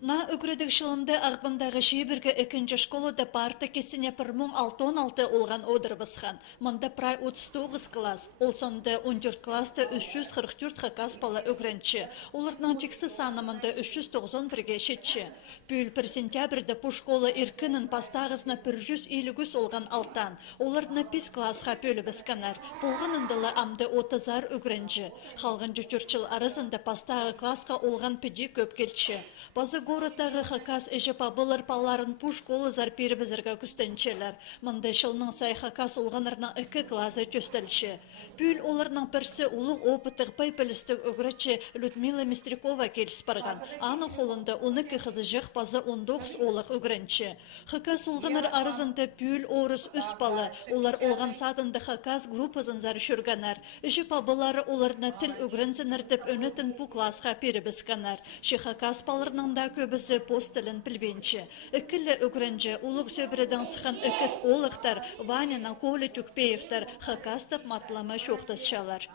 На үкредік жылында ағбындағы шейбіргі екінші школада парта кесіне 1616 олған одыр бысқан. Мұнда прай 39 класс, олсанды 14 класста 344 хакас бала өкренші. Олардың тексі санымында 391-ге шетші. Пүл бір сентябрді бұл школа иркінің пастағызына 150 олған алтан. Олардың 5 классқа пөлі бісканар. Болғанындылы амды 30-ар өкренші. Қалғын 4 жыл арызында пастағы классқа олған піде көп келші. Базы городтағы хакас әжі пабылар паларын пу школы зарпері бізірге күстенчелер. Мұнда шылның сай хакас олғанырның 2 класы төстелші. Пүл оларның бірсі ұлық опытық пайпілістік өгіречі Людмила Мистрикова келіс барған. Аны қолында 12 қызы жық базы 19 олық өгіренші. Хакас олғаныр арызында пүл орыс үс балы. Олар олған садынды хакас группазын зар шүрганар. Әжі пабылары оларына тіл өгірінзінірдіп өнетін пу класқа пері бісканар. Хакас баларының да көбісі постылын білбенші. Үкілі өкірінжі ұлық сөбірідің сықын үкіс олықтар, ванина колы түкпейіқтар, хакастып матлама шоқтыз шалар.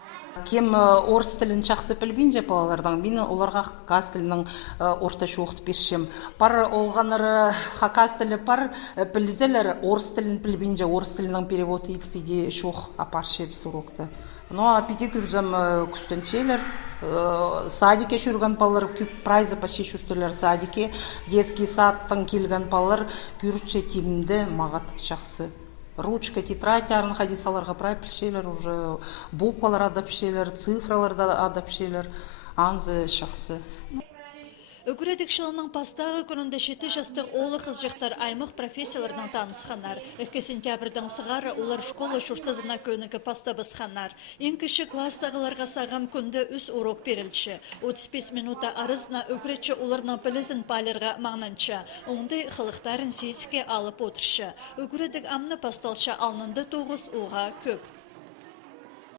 Кем орыс тілін жақсы білбенже балалардан, мен оларға хакас тілінің орта шоқты бершем. Пар олғаныры хакас тілі пар білізелер орыс тілін білбенже, орыс тілінің перевод етпейде шоқ апаршы біз урокты. Но апиде күрзім күстенчелер, садике жүрген балалар, көп прайзы почти жүртілер садике, детский садтың келген балалар күртше тимді мағат жақсы. Ручка, тетрадь арын хадисаларға прай пішелер, уже буквалар адапшелер, цифраларды адапшелер, анзы жақсы. Үкіредік жылының пастағы күнінде 7 жастық олы қыз жақтар аймық профессияларының танысқанар. 2 сентябрдің сығары олар школа шұртызына көнігі паста бысқанар. Ең кіші кластағыларға сағам күнді үс урок берілші. 35 минута арызына үкіретші оларның білізін палерға маңнанша. Ондай қылықтарын сейске алып отыршы. Үкіредік амны пасталша алнынды 9 уға көп.